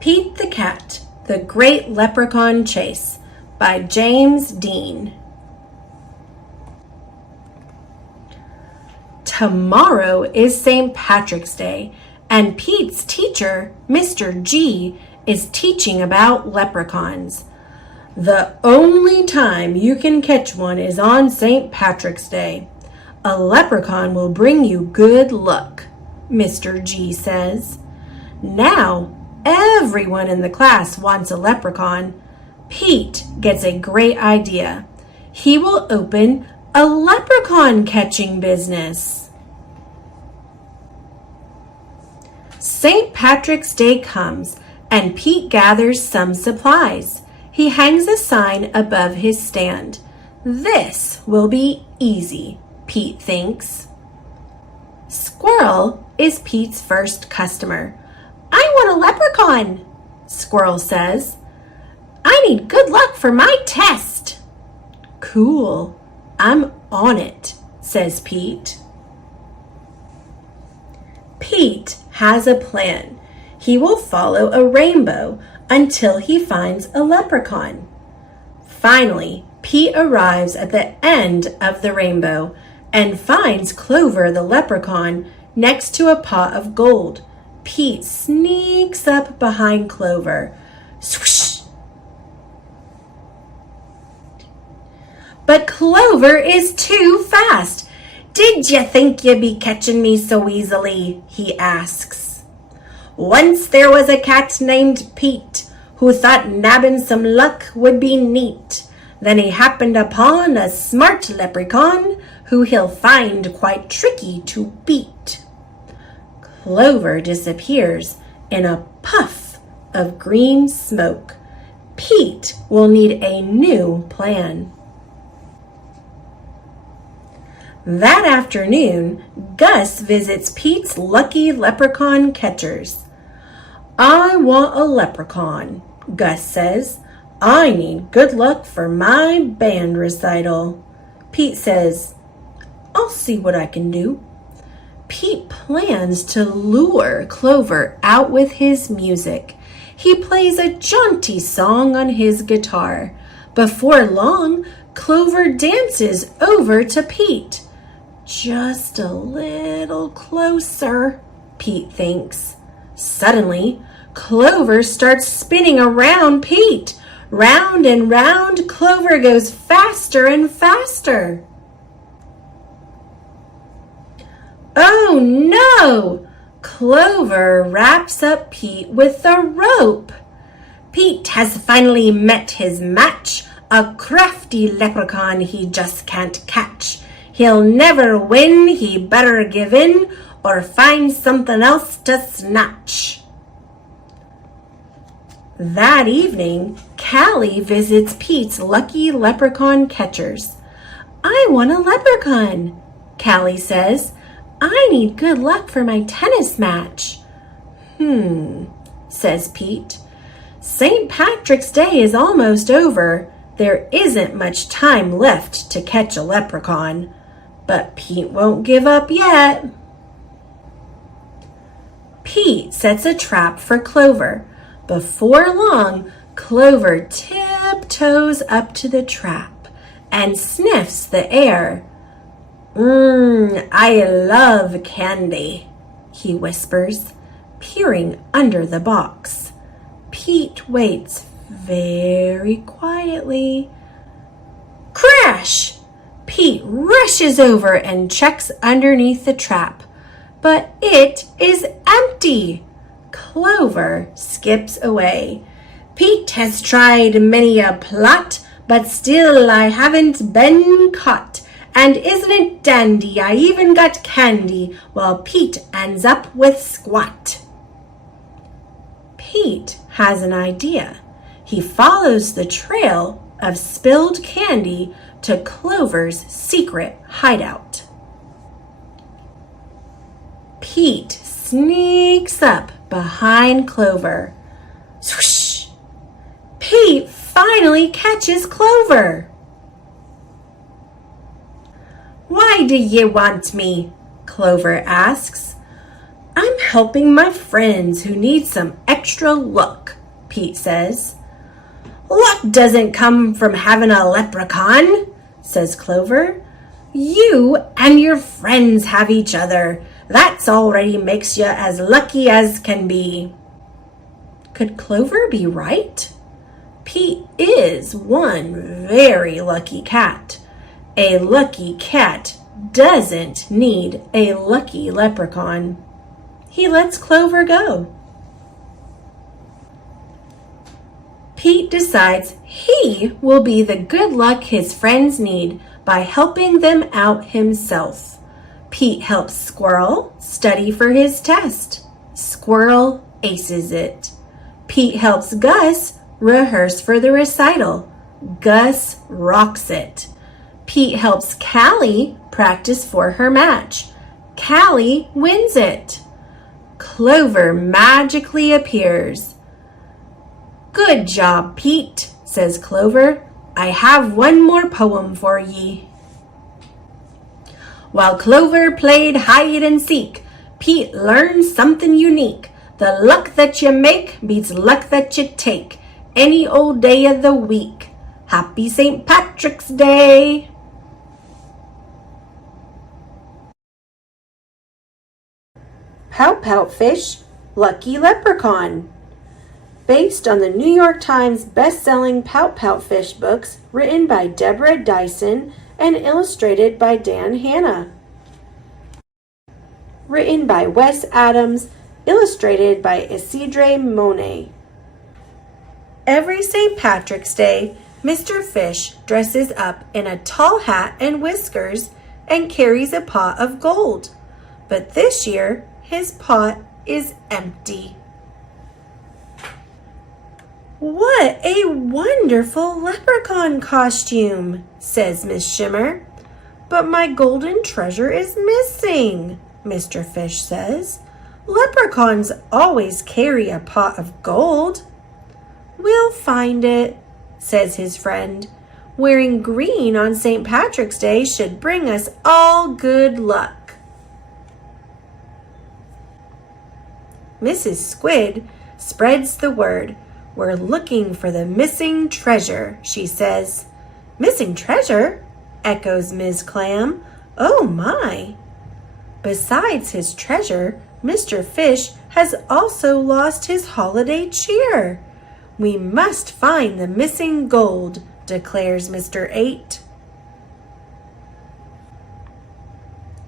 Pete the Cat, The Great Leprechaun Chase by James Dean. Tomorrow is St. Patrick's Day, and Pete's teacher, Mr. G, is teaching about leprechauns. The only time you can catch one is on St. Patrick's Day. A leprechaun will bring you good luck, Mr. G says. Now, everyone in the class wants a leprechaun. Pete gets a great idea. He will open a leprechaun catching business. St. Patrick's Day comes, and Pete gathers some supplies. He hangs a sign above his stand. This will be easy, Pete thinks. Squirrel is Pete's first customer. I want a leprechaun, Squirrel says. I need good luck for my test. Cool, I'm on it, says Pete. Pete has a plan. He will follow a rainbow until he finds a leprechaun. Finally, Pete arrives at the end of the rainbow and finds Clover the leprechaun next to a pot of gold. Pete sneaks up behind Clover. Swoosh! But Clover is too fast. Did you think you'd be catching me so easily? He asks. Once there was a cat named Pete who thought nabbing some luck would be neat. Then he happened upon a smart leprechaun who he'll find quite tricky to beat. Clover disappears in a puff of green smoke. Pete will need a new plan. That afternoon, Gus visits Pete's lucky leprechaun catchers. I want a leprechaun, Gus says. I need good luck for my band recital. Pete says, I'll see what I can do. Pete plans to lure Clover out with his music. He plays a jaunty song on his guitar. Before long, Clover dances over to Pete. Just a little closer, Pete thinks. Suddenly, Clover starts spinning around Pete. Round and round, Clover goes faster and faster. Oh no! Clover wraps up Pete with a rope. Pete has finally met his match, a crafty leprechaun he just can't catch. He'll never win, he better give in, or find something else to snatch. That evening, Callie visits Pete's lucky leprechaun catchers. I want a leprechaun, Callie says. I need good luck for my tennis match. Says Pete. St. Patrick's Day is almost over. There isn't much time left to catch a leprechaun. But Pete won't give up yet. Pete sets a trap for Clover. Before long, Clover tiptoes up to the trap and sniffs the air. I love candy, he whispers, peering under the box. Pete waits very quietly. Crash! Pete rushes over and checks underneath the trap, but it is empty. Clover skips away. Pete has tried many a plot, but still I haven't been caught. And isn't it dandy, I even got candy, while Pete ends up with squat. Pete has an idea. He follows the trail of spilled candy to Clover's secret hideout. Pete sneaks up behind Clover. Swoosh! Pete finally catches Clover. Why do you want me? Clover asks. I'm helping my friends who need some extra extra luck, Pete says. Luck doesn't come from having a leprechaun, says Clover. You and your friends have each other. That's already makes you as lucky as can be. Could Clover be right? Pete is one very lucky cat. A lucky cat doesn't need a lucky leprechaun. He lets Clover go. Pete decides he will be the good luck his friends need by helping them out himself. Pete helps Squirrel study for his test. Squirrel aces it. Pete helps Gus rehearse for the recital. Gus rocks it. Pete helps Callie practice for her match. Callie wins it. Clover magically appears. Good job, Pete, says Clover. I have one more poem for ye. While Clover played hide and seek, Pete learned something unique. The luck that you make beats luck that you take any old day of the week. Happy St. Patrick's Day! Pout-Pout fish, Lucky Leprechaun. Based on the New York Times best-selling Pout-Pout fish books written by Deborah Dyson and illustrated by Dan Hanna. Written by Wes Adams, illustrated by Isidre Monet. Every St. Patrick's Day, Mr. Fish dresses up in a tall hat and whiskers and carries a pot of gold. But this year, his pot is empty. What a wonderful leprechaun costume, says Miss Shimmer. But my golden treasure is missing, Mr. Fish says. Leprechauns always carry a pot of gold. We'll find it, says his friend. Wearing green on St. Patrick's Day should bring us all good luck. Mrs. Squid spreads the word. We're looking for the missing treasure, she says. Missing treasure? Echoes Ms. Clam. Oh my! Besides his treasure, Mr. Fish has also lost his holiday cheer. We must find the missing gold, declares Mr. 8.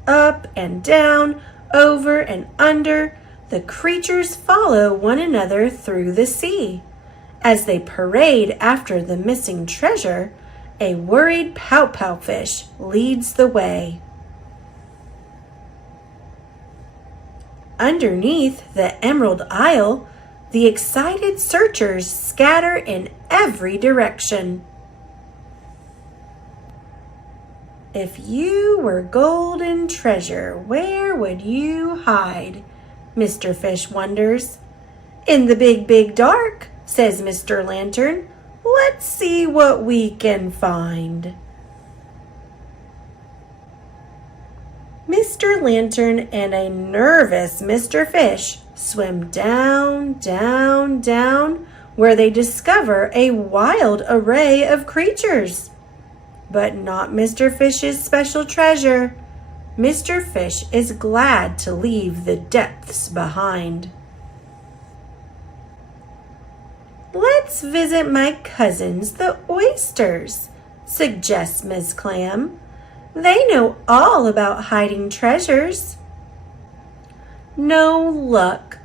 Up and down, over and under, the creatures follow one another through the sea. As they parade after the missing treasure, a worried Pout-Pout fish leads the way. Underneath the Emerald Isle, the excited searchers scatter in every direction. If you were golden treasure, where would you hide? Mr. Fish wonders. In the big, big dark, says Mr. Lantern. Let's see what we can find. Mr. Lantern and a nervous Mr. Fish swim down, down, down, where they discover a wild array of creatures. But not Mr. Fish's special treasure. Mr. Fish is glad to leave the depths behind. Let's visit my cousins, the oysters, suggests Miss Clam. They know all about hiding treasures. No luck.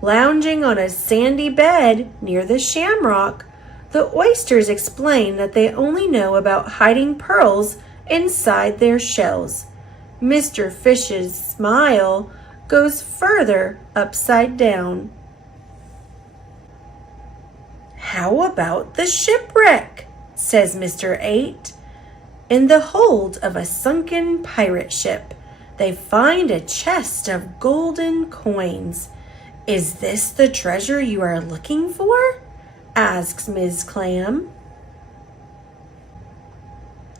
Lounging on a sandy bed near the shamrock, the oysters explain that they only know about hiding pearls inside their shells. Mr. Fish's smile goes further upside down. How about the shipwreck? Says Mr. 8. In the hold of a sunken pirate ship, they find a chest of golden coins. Is this the treasure you are looking for? Asks Ms. Clam.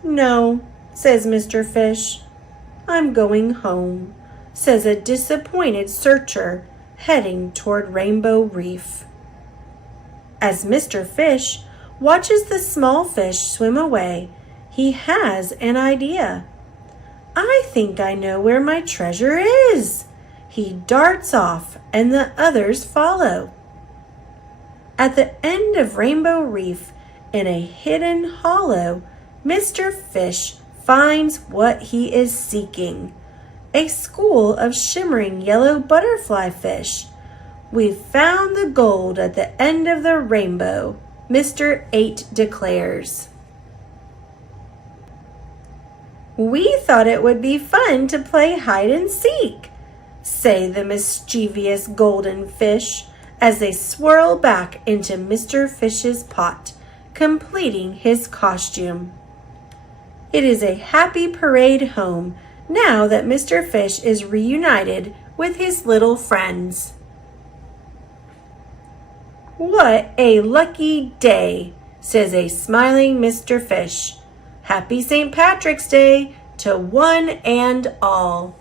No, says Mr. Fish. I'm going home, says a disappointed searcher heading toward Rainbow Reef. As Mr. Fish watches the small fish swim away, he has an idea. I think I know where my treasure is. He darts off and the others follow. At the end of Rainbow Reef, in a hidden hollow, Mr. Fish finds what he is seeking. A school of shimmering yellow butterfly fish. We've found the gold at the end of the rainbow, Mr. 8 declares. We thought it would be fun to play hide and seek, say the mischievous golden fish as they swirl back into Mr. Fish's pot, completing his costume. It is a happy parade home now that Mr. Fish is reunited with his little friends. What a lucky day, says a smiling Mr. Fish. Happy St. Patrick's Day to one and all.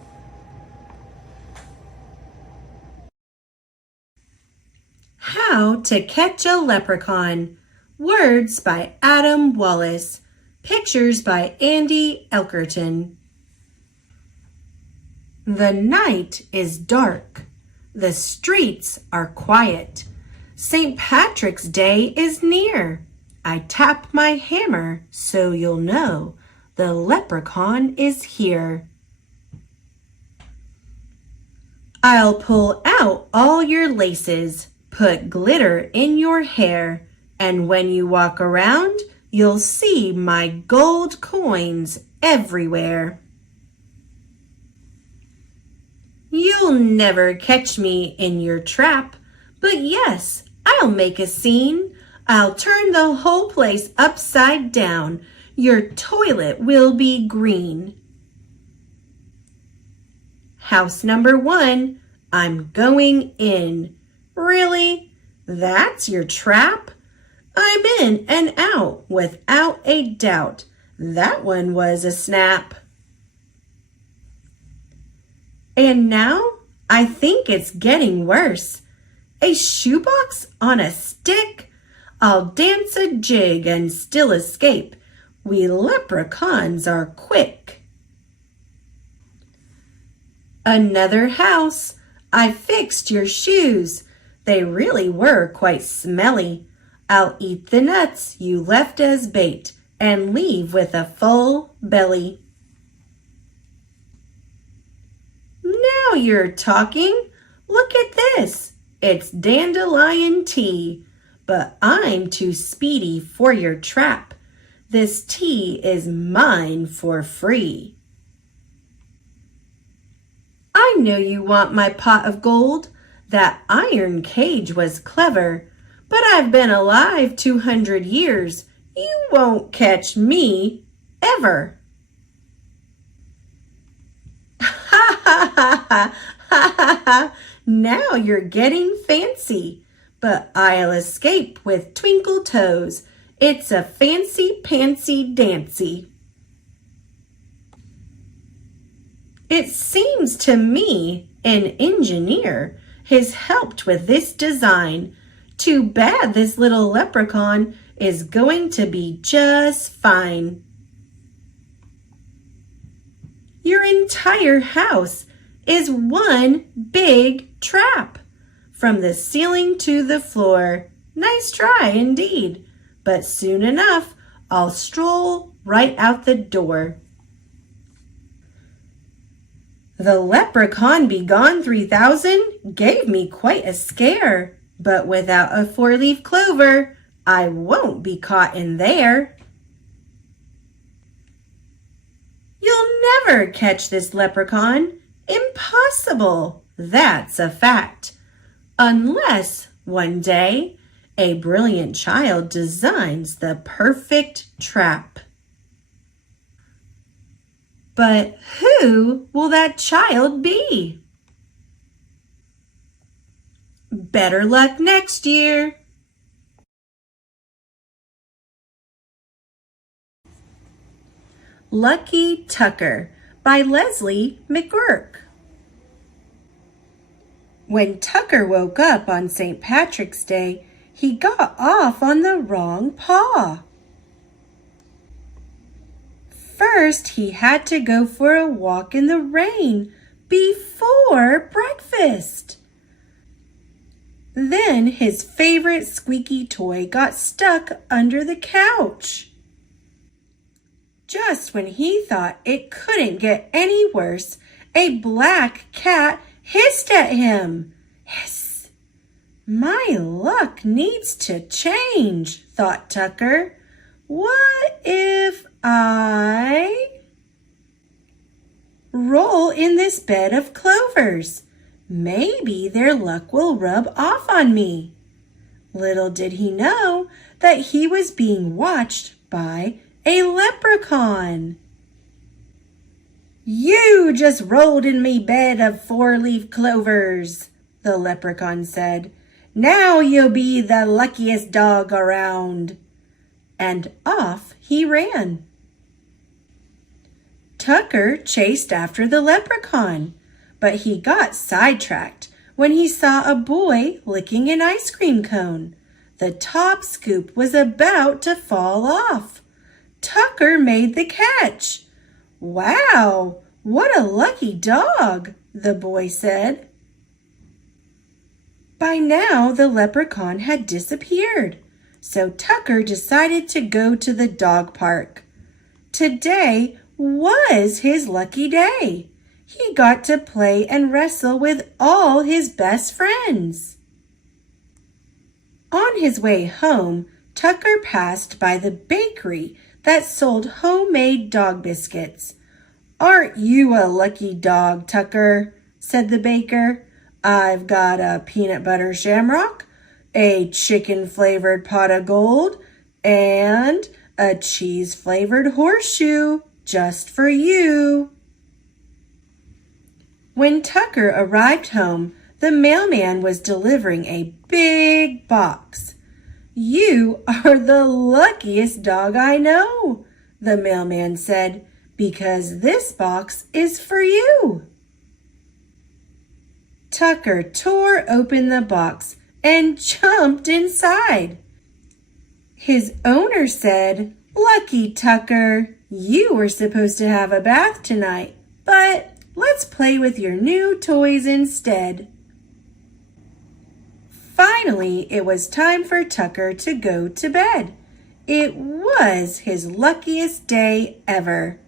How to Catch a Leprechaun. Words by Adam Wallace. Pictures by Andy Elkerton. The night is dark. The streets are quiet. St. Patrick's Day is near. I tap my hammer so you'll know the leprechaun is here. I'll pull out all your laces, put glitter in your hair, and when you walk around, you'll see my gold coins everywhere. You'll never catch me in your trap, but yes, I'll make a scene. I'll turn the whole place upside down. Your toilet will be green. House number 1, I'm going in. Really? That's your trap? I'm in and out without a doubt. That one was a snap. And now I think it's getting worse. A shoebox on a stick? I'll dance a jig and still escape. We leprechauns are quick. Another house. I fixed your shoes. They really were quite smelly. I'll eat the nuts you left as bait and leave with a full belly. Now you're talking. Look at this. It's dandelion tea, but I'm too speedy for your trap. This tea is mine for free. I know you want my pot of gold. That iron cage was clever, but I've been alive 200 years. You won't catch me, ever. Ha ha ha ha ha ha ha. Now you're getting fancy, but I'll escape with twinkle toes. It's a fancy pantsy dancy. It seems to me an engineer has helped with this design. Too bad this little leprechaun is going to be just fine. Your entire house is one big trap. From the ceiling to the floor. Nice try indeed, but soon enough I'll stroll right out the door. The Leprechaun Be Gone 3000 gave me quite a scare, but without a 4-leaf clover, I won't be caught in there. You'll never catch this leprechaun. Impossible, that's a fact. Unless one day a brilliant child designs the perfect trap. But who will that child be? Better luck next year. Lucky Tucker by Leslie McGurk. When Tucker woke up on St. Patrick's Day, he got off on the wrong paw. First, he had to go for a walk in the rain before breakfast. Then his favorite squeaky toy got stuck under the couch. Just when he thought it couldn't get any worse, a black cat hissed at him. Hiss! My luck needs to change, thought Tucker. What if I roll in this bed of clovers? Maybe their luck will rub off on me. Little did he know that he was being watched by a leprechaun. You just rolled in me bed of 4-leaf clovers, the leprechaun said. Now you'll be the luckiest dog around. And off he ran. Tucker chased after the leprechaun, but he got sidetracked when he saw a boy licking an ice cream cone. The top scoop was about to fall off. Tucker made the catch. Wow, what a lucky dog, the boy said. By now, the leprechaun had disappeared, so Tucker decided to go to the dog park. Today was his lucky day. He got to play and wrestle with all his best friends. On his way home, Tucker passed by the bakery that sold homemade dog biscuits. Aren't you a lucky dog, Tucker? Said the baker. I've got a peanut butter shamrock, a chicken-flavored pot of gold, and a cheese-flavored horseshoe just for you. When Tucker arrived home, the mailman was delivering a big box. You are the luckiest dog I know, the mailman said, because this box is for you. Tucker tore open the box and jumped inside. His owner said, Lucky Tucker, you were supposed to have a bath tonight, but let's play with your new toys instead. Finally, it was time for Tucker to go to bed. It was his luckiest day ever.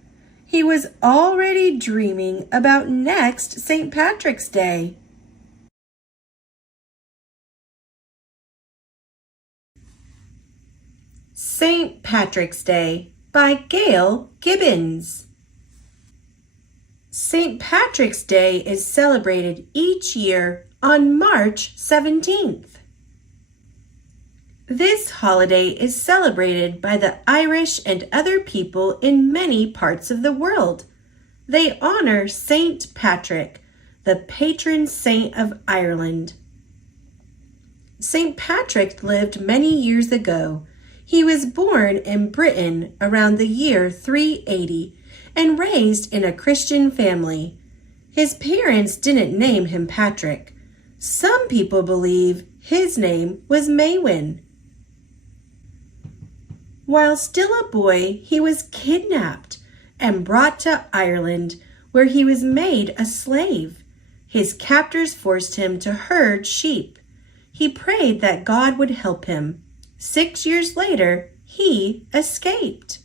He was already dreaming about next St. Patrick's Day. St. Patrick's Day by Gail Gibbons. St. Patrick's Day is celebrated each year on March 17th. This holiday is celebrated by the Irish and other people in many parts of the world. They honor Saint Patrick, the patron saint of Ireland. St. Patrick lived many years ago. He was born in Britain around the year 380 and raised in a Christian family. His parents didn't name him Patrick. Some people believe his name was Maywin. While still a boy, he was kidnapped and brought to Ireland, where he was made a slave. His captors forced him to herd sheep. He prayed that God would help him. 6 years later, he escaped.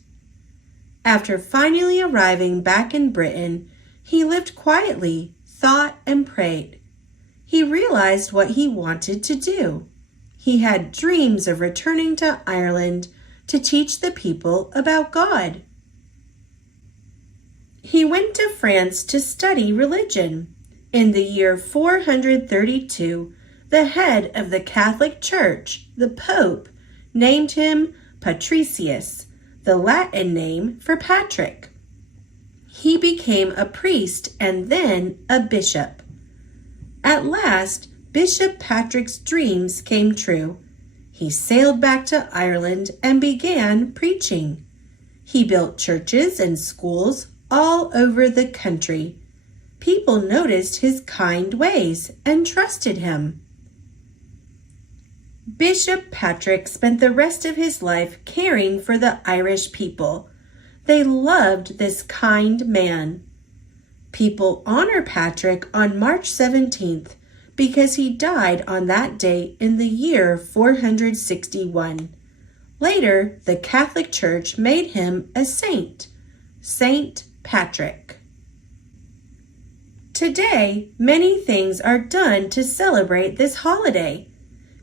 After finally arriving back in Britain, he lived quietly, thought, and prayed. He realized what he wanted to do. He had dreams of returning to Ireland to teach the people about God. He went to France to study religion. In the year 432, the head of the Catholic Church, the Pope, named him Patricius, the Latin name for Patrick. He became a priest and then a bishop. At last, Bishop Patrick's dreams came true. He sailed back to Ireland and began preaching. He built churches and schools all over the country. People noticed his kind ways and trusted him. Bishop Patrick spent the rest of his life caring for the Irish people. They loved this kind man. People honor Patrick on March 17th because he died on that date in the year 461. Later, the Catholic Church made him a saint, Saint Patrick. Today, many things are done to celebrate this holiday.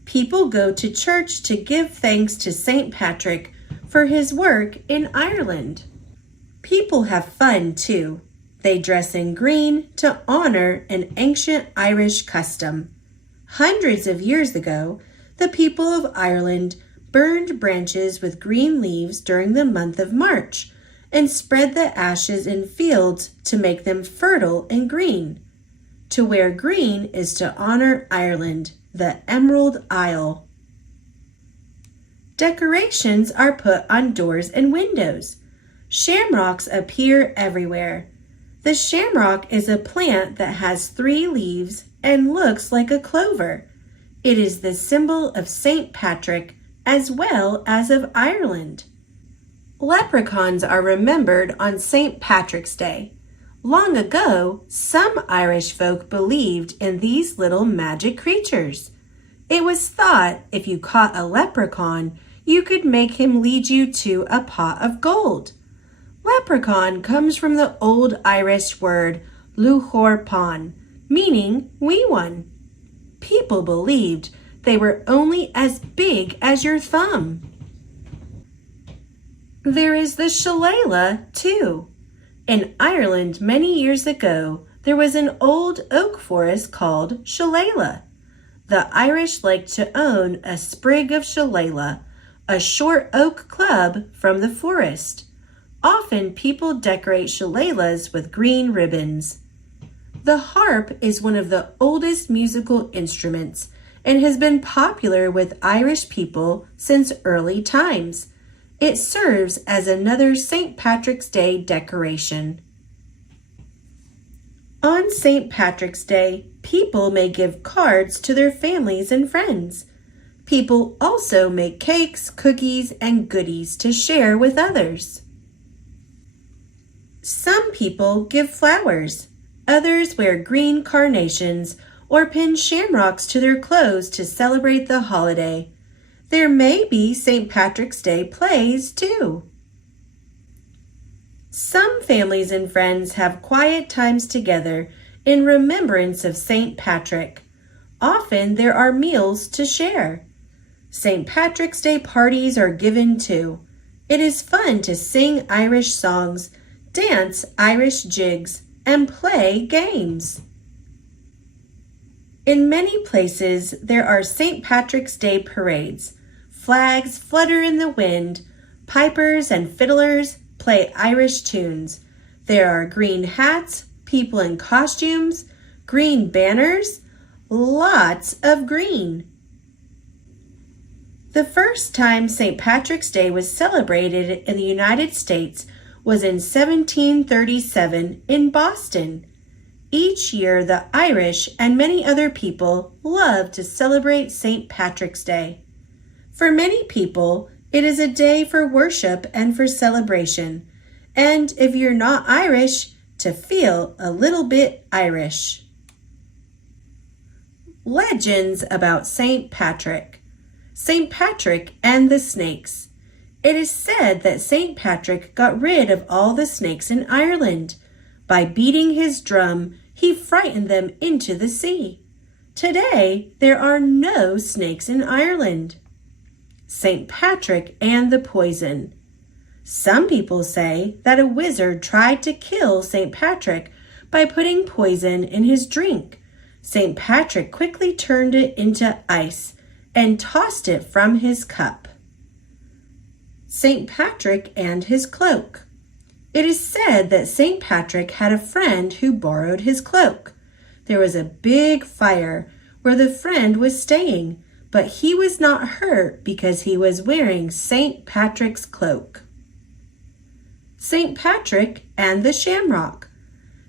People go to church to give thanks to Saint Patrick for his work in Ireland. People have fun too. They dress in green to honor an ancient Irish custom. Hundreds of years ago, the people of Ireland burned branches with green leaves during the month of March and spread the ashes in fields to make them fertile and green. To wear green is to honor Ireland, the Emerald Isle. Decorations are put on doors and windows. Shamrocks appear everywhere. The shamrock is a plant that has 3 leaves and looks like a clover. It is the symbol of Saint Patrick as well as of Ireland. Leprechauns are remembered on St. Patrick's Day. Long ago, some Irish folk believed in these little magic creatures. It was thought if you caught a leprechaun, you could make him lead you to a pot of gold. Leprechaun comes from the Old Irish word luchorpan, meaning wee one. People believed they were only as big as your thumb. There is the shillelagh, too. In Ireland many years ago, there was an old oak forest called shillelagh. The Irish liked to own a sprig of shillelagh, a short oak club from the forest. Often people decorate shillelaghs with green ribbons. The harp is one of the oldest musical instruments and has been popular with Irish people since early times. It serves as another St. Patrick's Day decoration. On St. Patrick's Day, people may give cards to their families and friends. People also make cakes, cookies, and goodies to share with others. Some people give flowers. Others wear green carnations or pin shamrocks to their clothes to celebrate the holiday. There may be St. Patrick's Day plays too. Some families and friends have quiet times together in remembrance of St. Patrick. Often there are meals to share. St. Patrick's Day parties are given too. It is fun to sing Irish songs, dance Irish jigs, and play games. In many places, there are St. Patrick's Day parades. Flags flutter in the wind. Pipers and fiddlers play Irish tunes. There are green hats, people in costumes, green banners, lots of green. The first time St. Patrick's Day was celebrated in the United States was in 1737 in Boston. Each year, the Irish and many other people love to celebrate St. Patrick's Day. For many people, it is a day for worship and for celebration, and if you're not Irish, to feel a little bit Irish. Legends about St. Patrick. St. Patrick and the snakes. It is said that St. Patrick got rid of all the snakes in Ireland. By beating his drum, he frightened them into the sea. Today, there are no snakes in Ireland. St. Patrick and the poison. Some people say that a wizard tried to kill St. Patrick by putting poison in his drink. St. Patrick quickly turned it into ice and tossed it from his cup. St. Patrick and his cloak. It is said that St. Patrick had a friend who borrowed his cloak. There was a big fire where the friend was staying, but he was not hurt because he was wearing St. Patrick's cloak. St. Patrick and the shamrock.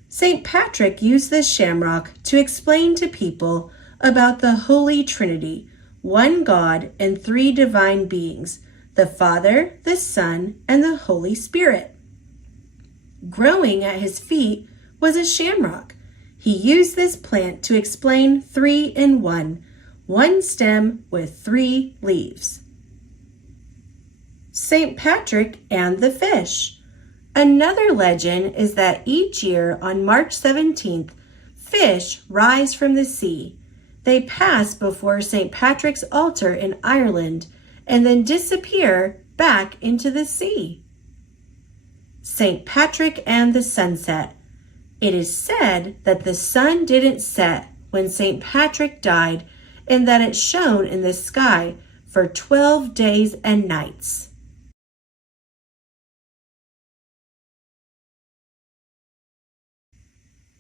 St. Patrick used the shamrock to explain to people about the Holy Trinity, one God and three divine beings, the Father, the Son, and the Holy Spirit. Growing at his feet was a shamrock. He used this plant to explain 3 in 1, one stem with 3 leaves. St. Patrick and the fish. Another legend is that each year on March 17th, fish rise from the sea. They pass before St. Patrick's altar in Ireland and then disappear back into the sea. St. Patrick and the sunset. It is said that the sun didn't set when St. Patrick died and that it shone in the sky for 12 days and nights.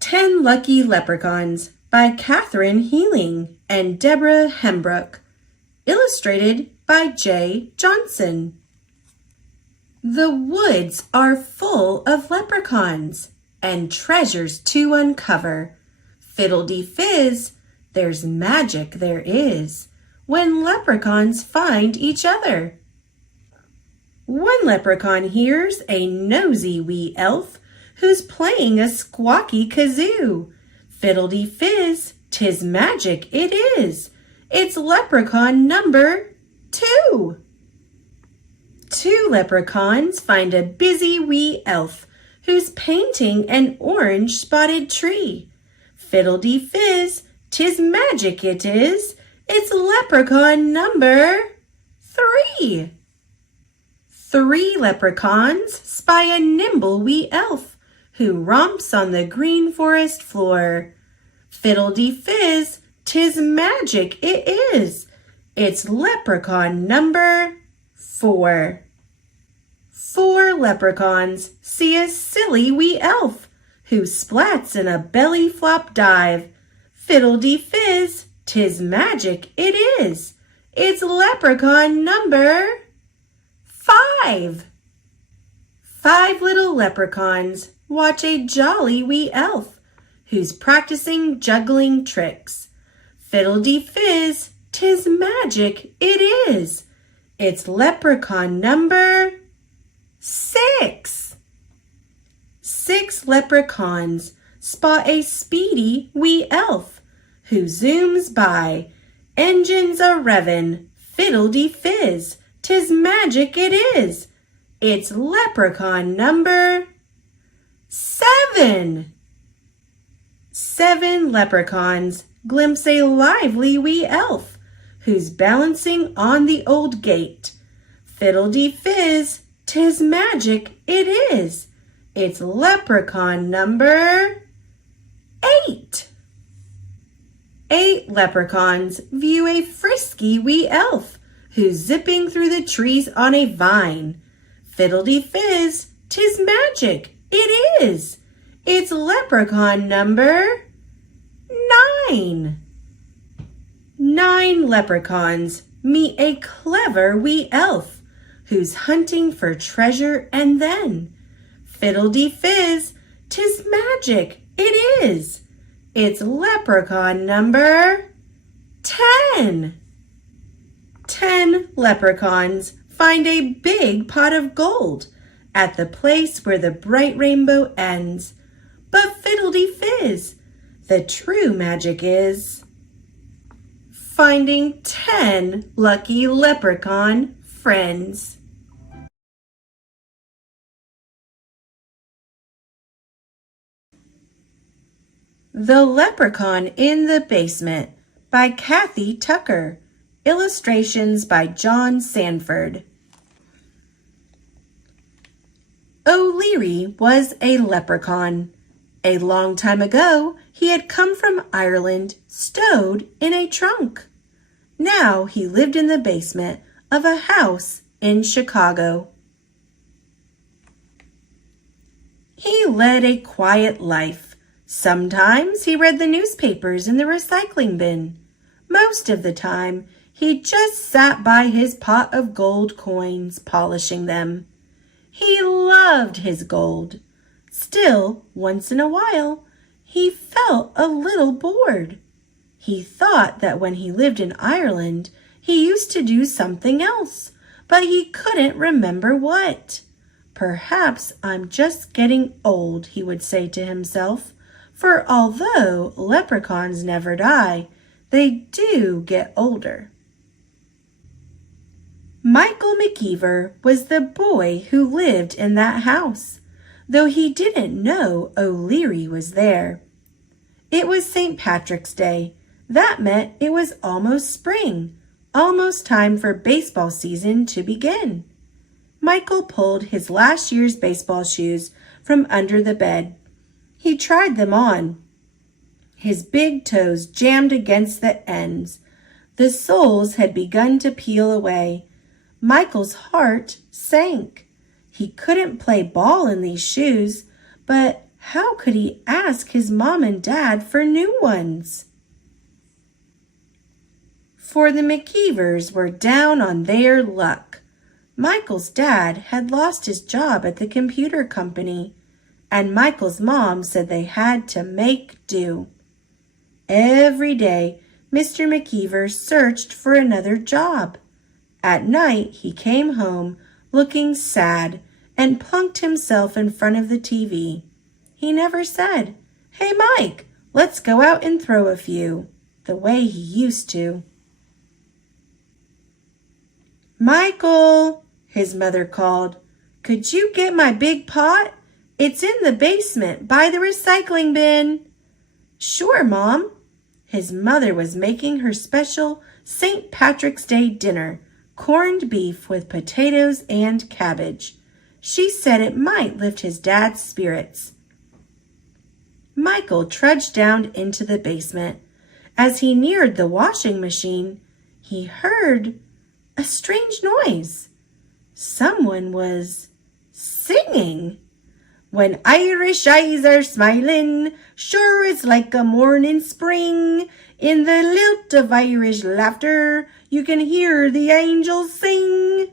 "10 Lucky Leprechauns" by Catherine Healing and Deborah Hembrook. Illustrated by J. Johnson. The woods are full of leprechauns and treasures to uncover. Fiddle-dee-fizz, there's magic there is when leprechauns find each other. One leprechaun hears a nosy wee elf who's playing a squawky kazoo. Fiddle-dee-fizz, 'tis magic it is. It's leprechaun number 2. 2 leprechauns find a busy wee elf who's painting an orange spotted tree. Fiddle-dee-fizz, 'tis magic it is. It's leprechaun number 3. 3 leprechauns spy a nimble wee elf who romps on the green forest floor. Fiddle-dee-fizz, 'tis magic it is. It's leprechaun number 4. 4 leprechauns see a silly wee elf who splats in a belly flop dive. Fiddle-dee-fizz, 'tis magic it is. It's leprechaun number 5. 5 little leprechauns watch a jolly wee elf who's practicing juggling tricks. Fiddle-dee-fizz, 'tis magic it is. It's leprechaun number 6. 6 leprechauns spot a speedy wee elf who zooms by. Engines a-revvin', fiddle-dee-fizz, 'tis magic it is. It's leprechaun number 7. 7 leprechauns glimpse a lively wee elf who's balancing on the old gate. Fiddle-dee-fizz, 'tis magic it is. It's leprechaun number 8. 8 leprechauns view a frisky wee elf who's zipping through the trees on a vine. Fiddle-dee-fizz, 'tis magic it is. It's leprechaun number 9. 9 leprechauns meet a clever wee elf who's hunting for treasure and then. Fiddle-dee-fizz, 'tis magic it is. It's leprechaun number 10. 10 leprechauns find a big pot of gold at the place where the bright rainbow ends. But fiddle-dee-fizz, the true magic is finding 10 lucky leprechaun friends. The Leprechaun in the Basement by Kathy Tucker. Illustrations by John Sanford. O'Leary was a leprechaun. A long time ago, he had come from Ireland, stowed in a trunk. Now he lived in the basement of a house in Chicago. He led a quiet life. Sometimes he read the newspapers in the recycling bin. Most of the time, he just sat by his pot of gold coins, polishing them. He loved his gold. Still, once in a while, he felt a little bored. He thought that when he lived in Ireland, He used to do something else, but he couldn't remember what. Perhaps I'm just getting old, he would say to himself, for although leprechauns never die, they do get older. Michael McKeever was the boy who lived in that house, though he didn't know O'Leary was there. It was St. Patrick's Day. That meant it was almost spring, almost time for baseball season to begin. Michael pulled his last year's baseball shoes from under the bed. He tried them on. His big toes jammed against the ends. The soles had begun to peel away. Michael's heart sank. He couldn't play ball in these shoes, but how could he ask his mom and dad for new ones? For the McKeevers were down on their luck. Michael's dad had lost his job at the computer company, and Michael's mom said they had to make do. Every day, Mr. McKeever searched for another job. At night, he came home looking sad and plunked himself in front of the TV. He never said, "Hey, Mike, let's go out and throw a few," the way he used to. "Michael," his mother called, "could you get my big pot? It's in the basement by the recycling bin." "Sure, Mom." His mother was making her special St. Patrick's Day dinner, corned beef with potatoes and cabbage. She said it might lift his dad's spirits. Michael trudged down into the basement. As he neared the washing machine, he heard a strange noise. Someone was singing. "When Irish eyes are smiling, sure it's like a morning spring. In the lilt of Irish laughter, you can hear the angels sing."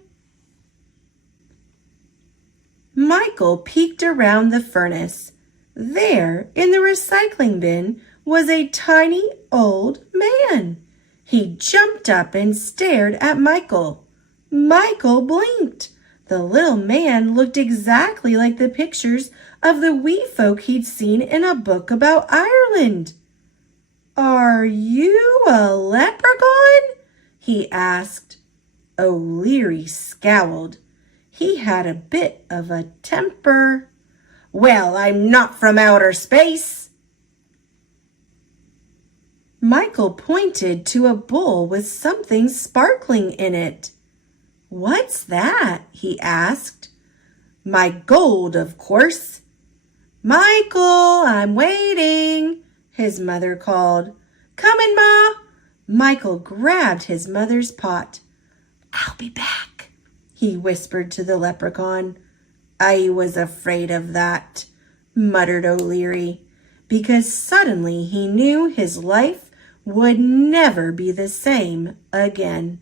Michael peeked around the furnace. There, in the recycling bin, was a tiny old man. He jumped up and stared at Michael. Michael blinked. The little man looked exactly like the pictures of the wee folk he'd seen in a book about Ireland. "Are you a leprechaun?" he asked. O'Leary scowled. He had a bit of a temper. "Well, I'm not from outer space." Michael pointed to a bowl with something sparkling in it. "What's that?" he asked. "My gold, of course." "Michael, I'm waiting," his mother called. "Coming, Ma." Michael grabbed his mother's pot. "I'll be back," he whispered to the leprechaun. "I was afraid of that," muttered O'Leary, because suddenly he knew his life would never be the same again.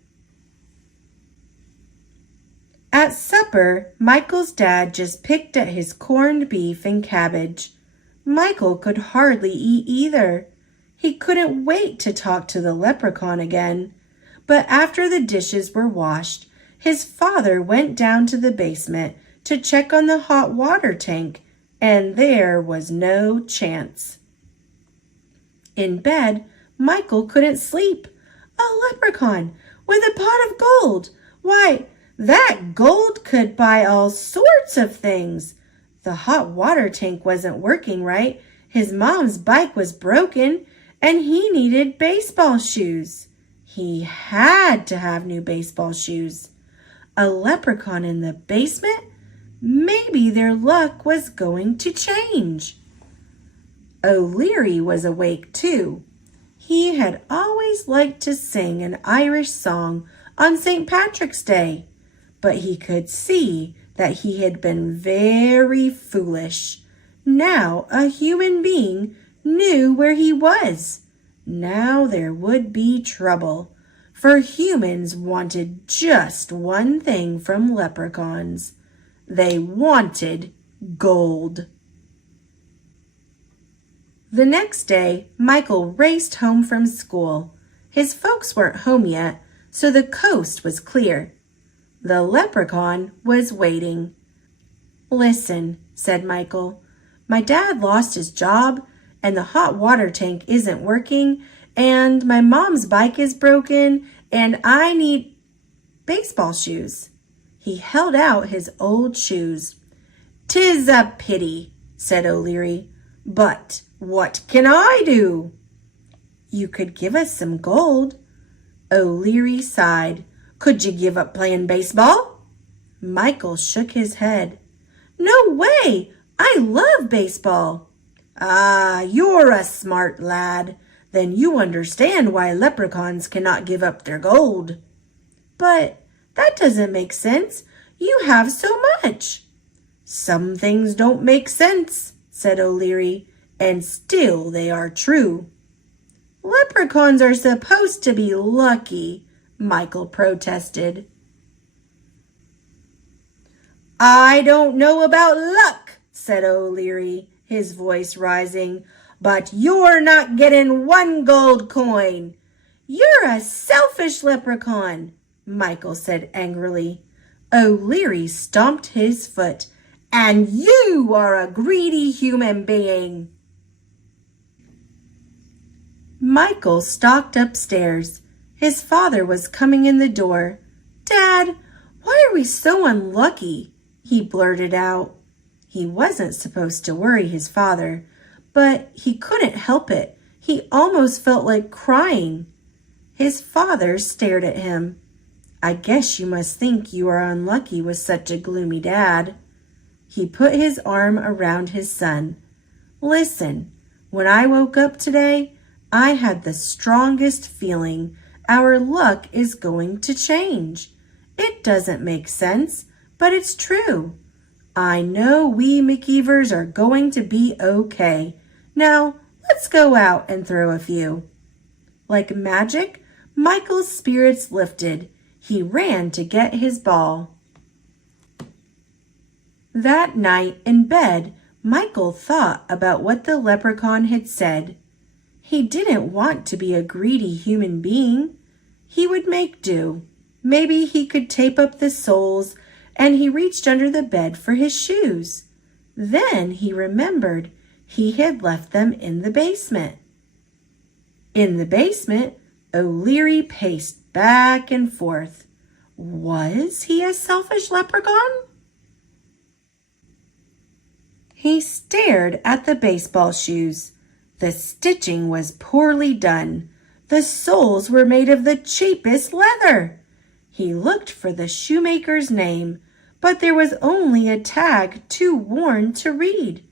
At supper, Michael's dad just picked at his corned beef and cabbage. Michael could hardly eat either. He couldn't wait to talk to the leprechaun again. But after the dishes were washed, his father went down to the basement to check on the hot water tank, and there was no chance. In bed, Michael couldn't sleep. A leprechaun with a pot of gold! Why, that gold could buy all sorts of things. The hot water tank wasn't working right, his mom's bike was broken, and he needed baseball shoes. He had to have new baseball shoes. A leprechaun in the basement? Maybe their luck was going to change. O'Leary was awake too. He had always liked to sing an Irish song on St. Patrick's Day, but he could see that he had been very foolish. Now a human being knew where he was. Now there would be trouble, for humans wanted just one thing from leprechauns. They wanted gold. The next day, Michael raced home from school. His folks weren't home yet, so the coast was clear. The leprechaun was waiting. "Listen," said Michael, "my dad lost his job, and the hot water tank isn't working, and my mom's bike is broken, and I need baseball shoes." He held out his old shoes. "'Tis a pity," said O'Leary, "but what can I do?" "You could give us some gold." O'Leary sighed. "Could you give up playing baseball?" Michael shook his head. "No way! I love baseball." "Ah, you're a smart lad. Then you understand why leprechauns cannot give up their gold." "But that doesn't make sense. You have so much." "Some things don't make sense," said O'Leary, "and still they are true." "Leprechauns are supposed to be lucky," Michael protested. "I don't know about luck," said O'Leary, his voice rising, "but you're not getting one gold coin." "You're a selfish leprechaun," Michael said angrily. O'Leary stomped his foot. "And you are a greedy human being." Michael stalked upstairs. His father was coming in the door. "Dad, why are we so unlucky?" he blurted out. He wasn't supposed to worry his father, but he couldn't help it. He almost felt like crying. His father stared at him. "I guess you must think you are unlucky with such a gloomy dad." He put his arm around his son. "Listen, when I woke up today, I had the strongest feeling our luck is going to change. It doesn't make sense, but it's true. I know we McKeevers are going to be okay. Now, let's go out and throw a few." Like magic, Michael's spirits lifted. He ran to get his ball. That night in bed, Michael thought about what the leprechaun had said. He didn't want to be a greedy human being. He would make do. Maybe he could tape up the soles, and he reached under the bed for his shoes. Then he remembered he had left them in the basement. In the basement, O'Leary paced back and forth. Was he a selfish leprechaun? He stared at the baseball shoes. The stitching was poorly done. The soles were made of the cheapest leather. He looked for the shoemaker's name, but there was only a tag too worn to read.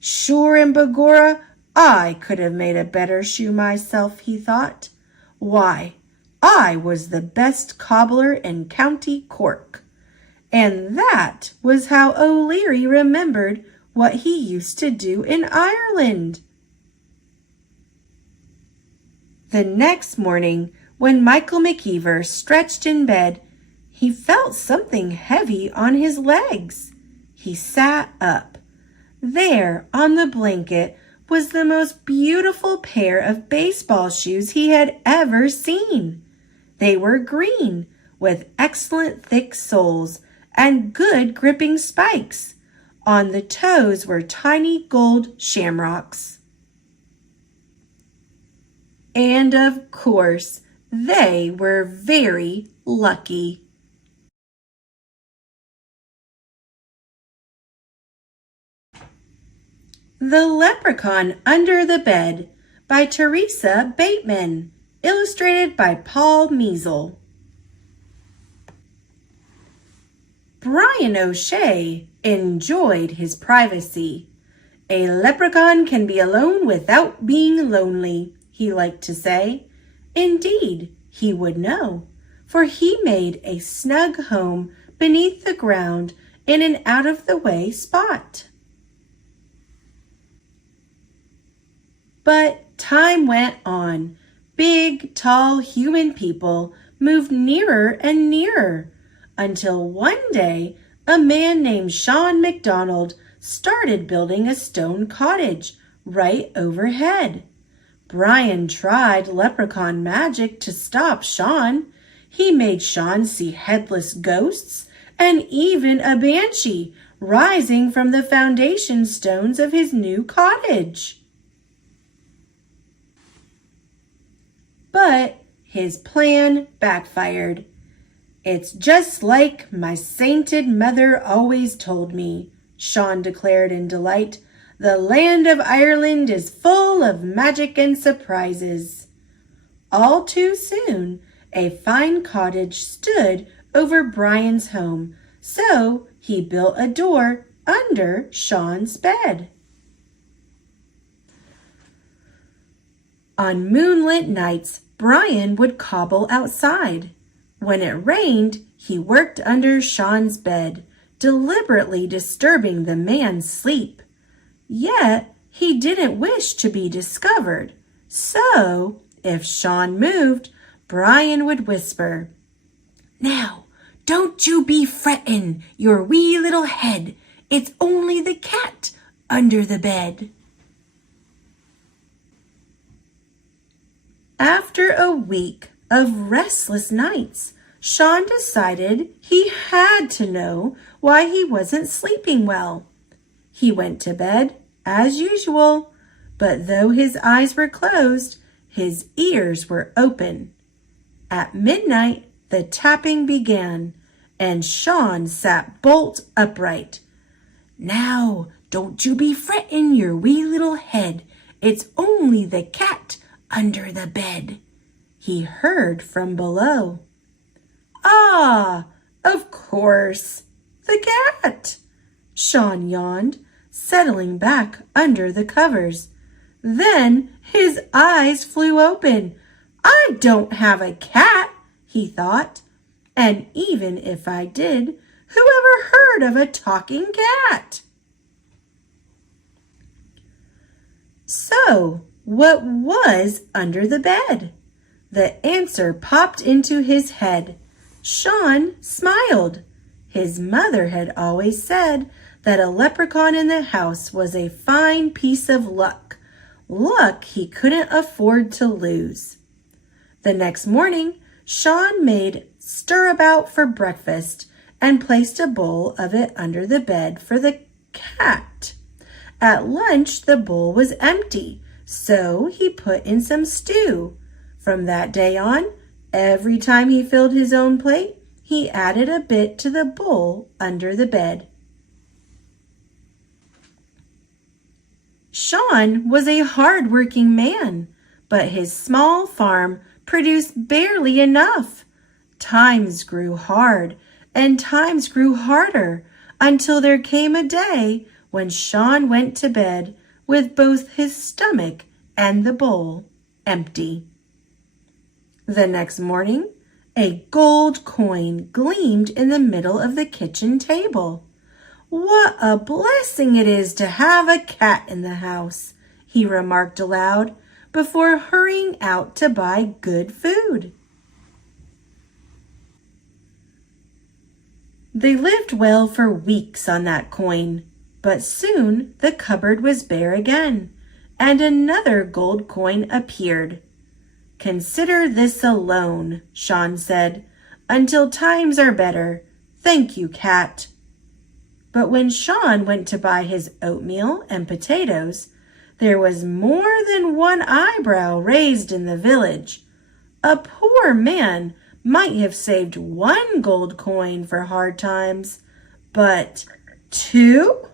Sure and begorra, I could have made a better shoe myself, he thought. Why, I was the best cobbler in County Cork. And that was how O'Leary remembered what he used to do in Ireland. The next morning, when Michael McKeever stretched in bed, he felt something heavy on his legs. He sat up. There, on the blanket, was the most beautiful pair of baseball shoes he had ever seen. They were green, with excellent thick soles and good gripping spikes. On the toes were tiny gold shamrocks. And of course, they were very lucky. The Leprechaun Under the Bed by Teresa Bateman, illustrated by Paul Measle. Brian O'Shea enjoyed his privacy. A leprechaun can be alone without being lonely, he liked to say. Indeed, he would know, for he made a snug home beneath the ground in an out-of-the-way spot. But time went on. Big, tall human people moved nearer and nearer, until one day a man named Sean MacDonald started building a stone cottage right overhead. Brian tried leprechaun magic to stop Sean. He made Shaun see headless ghosts and even a banshee rising from the foundation stones of his new cottage. But his plan backfired. "It's just like my sainted mother always told me," Shaun declared in delight. "The land of Ireland is full of magic and surprises." All too soon, a fine cottage stood over Brian's home, so he built a door under Shaun's bed. On moonlit nights, Brian would cobble outside. When it rained, he worked under Shaun's bed, deliberately disturbing the man's sleep. Yet he didn't wish to be discovered, so if Shaun moved, Brian would whisper, "Now, don't you be frettin' your wee little head. It's only the cat under the bed." After a week of restless nights, Shaun decided he had to know why he wasn't sleeping well. He went to bed as usual, but though his eyes were closed, his ears were open. At midnight, the tapping began, and Shaun sat bolt upright. "Now, don't you be frettin' your wee little head. It's only the cat under the bed," he heard from below. "Ah, of course, the cat," Shaun yawned, settling back under the covers. Then his eyes flew open. "I don't have a cat," he thought, "and even if I did, who ever heard of a talking cat?" So, what was under the bed? The answer popped into his head. Shaun smiled. His mother had always said that a leprechaun in the house was a fine piece of luck he couldn't afford to lose. The next morning, Shaun made stirabout for breakfast and placed a bowl of it under the bed for the cat. At lunch, the bowl was empty, so he put in some stew. From that day on, every time he filled his own plate, he added a bit to the bowl under the bed. Shaun was a hard-working man, but his small farm produced barely enough. Times grew hard, and times grew harder, until there came a day when Shaun went to bed with both his stomach and the bowl empty. The next morning, a gold coin gleamed in the middle of the kitchen table. "What a blessing it is to have a cat in the house," he remarked aloud before hurrying out to buy good food. They lived well for weeks on that coin, but soon the cupboard was bare again, and another gold coin appeared. "Consider this a loan," Shaun said, "until times are better. Thank you, cat." But when Shaun went to buy his oatmeal and potatoes, there was more than one eyebrow raised in the village. A poor man might have saved one gold coin for hard times, but two?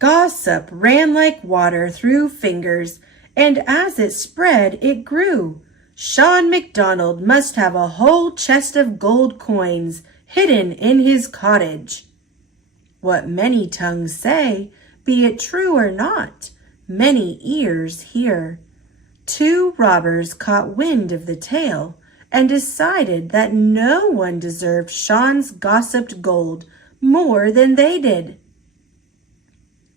Gossip ran like water through fingers, and as it spread, it grew. Shaun MacDonald must have a whole chest of gold coins hidden in his cottage. What many tongues say, be it true or not, many ears hear. Two robbers caught wind of the tale and decided that no one deserved Shaun's gossiped gold more than they did.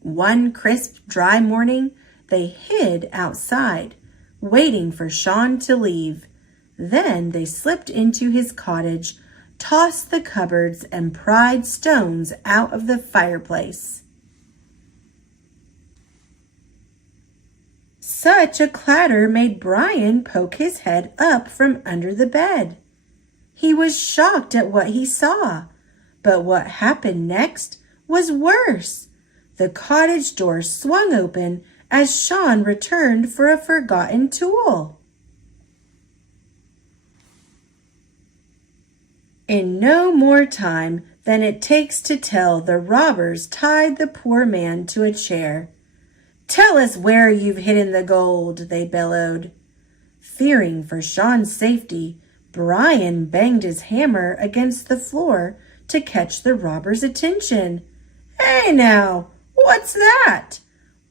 One crisp, dry morning, they hid outside, waiting for Shaun to leave. Then they slipped into his cottage, tossed the cupboards, and pried stones out of the fireplace. Such a clatter made Brian poke his head up from under the bed. He was shocked at what he saw, but what happened next was worse. The cottage door swung open as Sean returned for a forgotten tool. In no more time than it takes to tell, the robbers tied the poor man to a chair. "Tell us where you've hidden the gold," they bellowed. Fearing for Sean's safety, Brian banged his hammer against the floor to catch the robbers' attention. "Hey now, what's that?"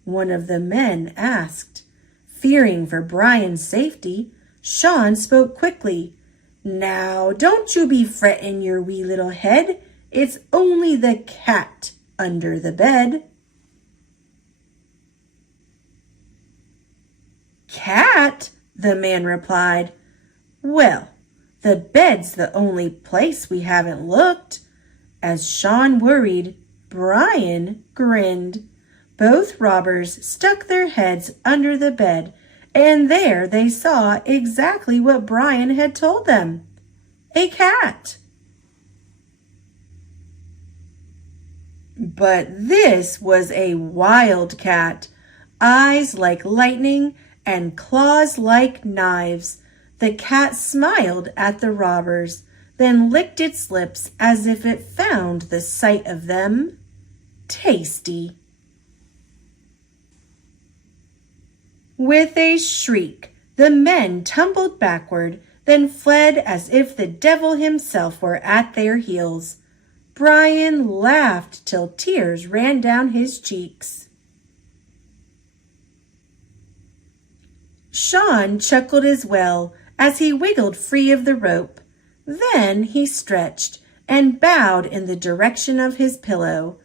one of the men asked. Fearing for Brian's safety, Sean spoke quickly. "Now, don't you be frettin' your wee little head. It's only the cat under the bed." "Cat?" the man replied. "Well, the bed's the only place we haven't looked." As Sean worried, Brian grinned. Both robbers stuck their heads under the bed, and there they saw exactly what Brian had told them. A cat. But this was a wild cat, eyes like lightning and claws like knives. The cat smiled at the robbers, then licked its lips as if it found the sight of them tasty. With a shriek, the men tumbled backward, then fled as if the devil himself were at their heels. Brian laughed till tears ran down his cheeks. Sean chuckled as well as he wiggled free of the rope. Then he stretched and bowed in the direction of his pillow.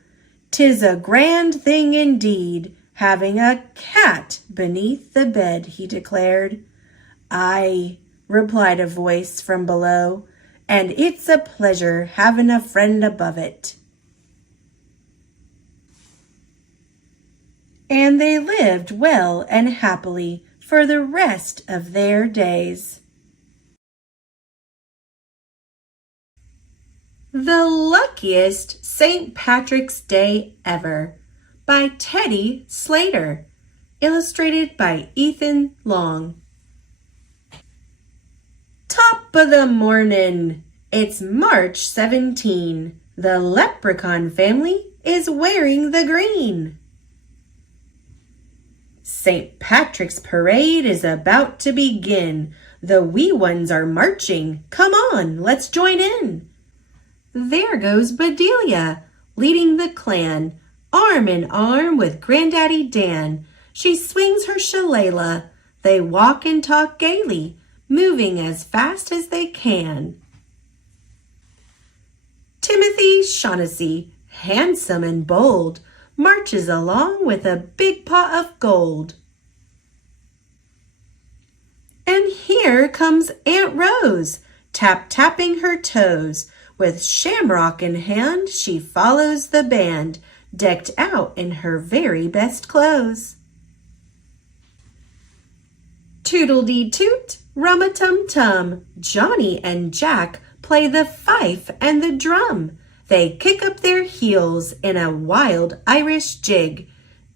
"'Tis a grand thing indeed, having a cat beneath the bed," he declared. "Aye," replied a voice from below, "and it's a pleasure having a friend above it." And they lived well and happily for the rest of their days. The Luckiest St. Patrick's Day Ever by Teddy Slater, illustrated by Ethan Long. Top of the morning! It's March 17. The Leprechaun family is wearing the green. St. Patrick's Parade is about to begin. The wee ones are marching. Come on, let's join in. There goes Bedelia, leading the clan, arm in arm with Granddaddy Dan. She swings her shillelagh. They walk and talk gaily, moving as fast as they can. Timothy Shaughnessy, handsome and bold, marches along with a big pot of gold. And here comes Aunt Rose, tap-tapping her toes. With shamrock in hand, she follows the band, decked out in her very best clothes. Toodle-dee-toot, rum-a-tum-tum, Johnny and Jack play the fife and the drum. They kick up their heels in a wild Irish jig.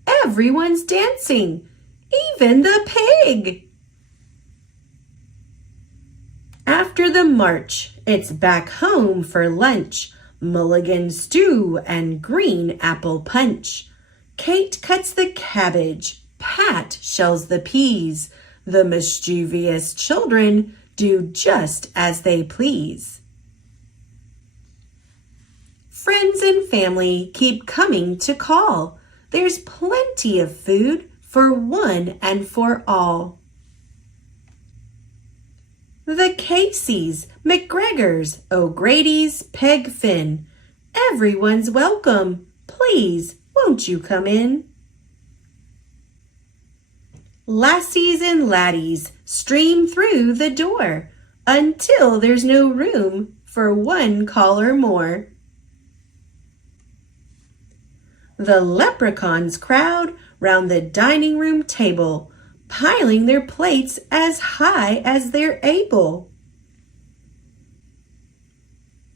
Everyone's dancing, even the pig. After the march, it's back home for lunch, mulligan stew and green apple punch. Kate cuts the cabbage, Pat shells the peas. The mischievous children do just as they please. Friends and family keep coming to call. There's plenty of food for one and for all. The Caseys, McGregors, O'Grady's, Peg Finn. Everyone's welcome. Please, won't you come in? Lassies and laddies stream through the door until there's no room for one caller more. The leprechauns crowd round the dining room table. piling their plates as high as they're able.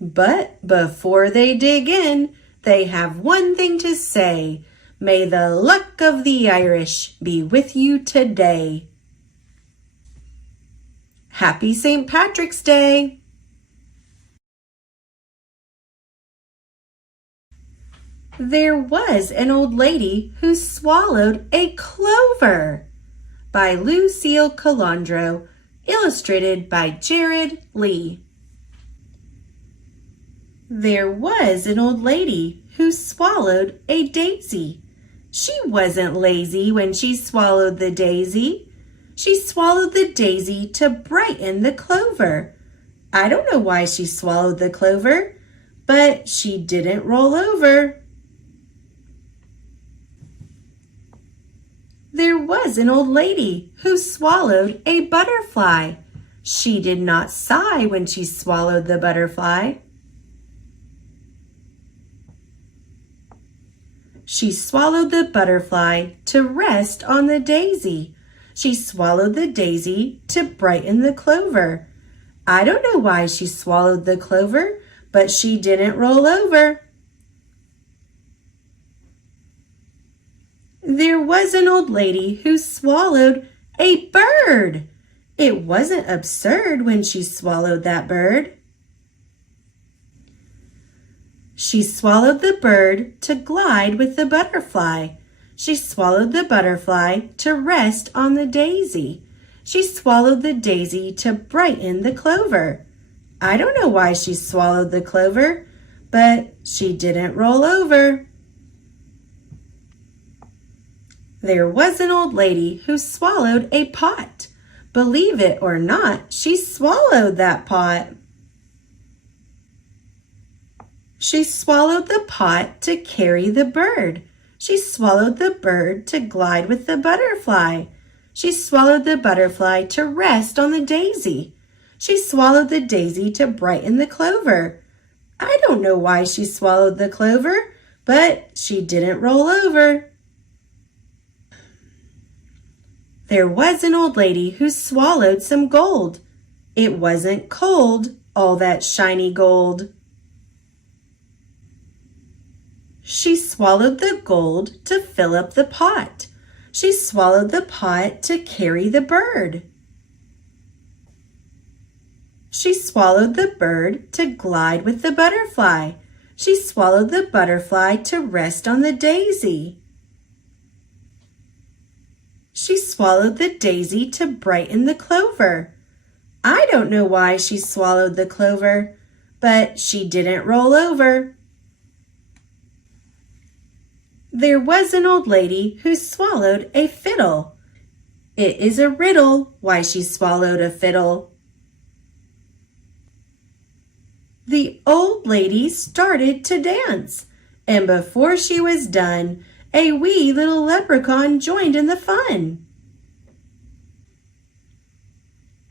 But before they dig in, they have one thing to say. May the luck of the Irish be with you today. Happy St. Patrick's Day! There was an old lady who swallowed a clover. By Lucille Calandro, illustrated by Jared Lee. There was an old lady who swallowed a daisy. She wasn't lazy when she swallowed the daisy. She swallowed the daisy to brighten the clover. I don't know why she swallowed the clover, but she didn't roll over. There was an old lady who swallowed a butterfly. She did not sigh when she swallowed the butterfly. She swallowed the butterfly to rest on the daisy. She swallowed the daisy to brighten the clover. I don't know why she swallowed the clover, but she didn't roll over. There was an old lady who swallowed a bird. It wasn't absurd when she swallowed that bird. She swallowed the bird to glide with the butterfly. She swallowed the butterfly to rest on the daisy. She swallowed the daisy to brighten the clover. I don't know why she swallowed the clover, but she didn't roll over. There was an old lady who swallowed a pot. Believe it or not, she swallowed that pot. She swallowed the pot to carry the bird. She swallowed the bird to glide with the butterfly. She swallowed the butterfly to rest on the daisy. She swallowed the daisy to brighten the clover. I don't know why she swallowed the clover, but she didn't roll over. There was an old lady who swallowed some gold. It wasn't cold, all that shiny gold. She swallowed the gold to fill up the pot. She swallowed the pot to carry the bird. She swallowed the bird to glide with the butterfly. She swallowed the butterfly to rest on the daisy. She swallowed the daisy to brighten the clover. I don't know why she swallowed the clover, but she didn't roll over. There was an old lady who swallowed a fiddle. It is a riddle why she swallowed a fiddle. The old lady started to dance, and before she was done, a wee little leprechaun joined in the fun.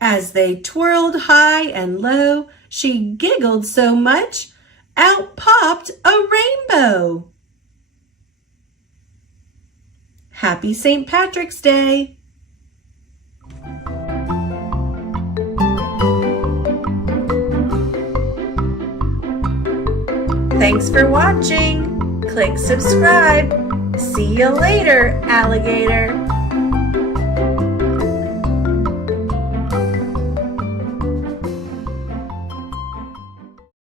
As they twirled high and low, she giggled so much, out popped a rainbow. Happy St. Patrick's Day! Thanks for watching. Click subscribe. See you later, alligator.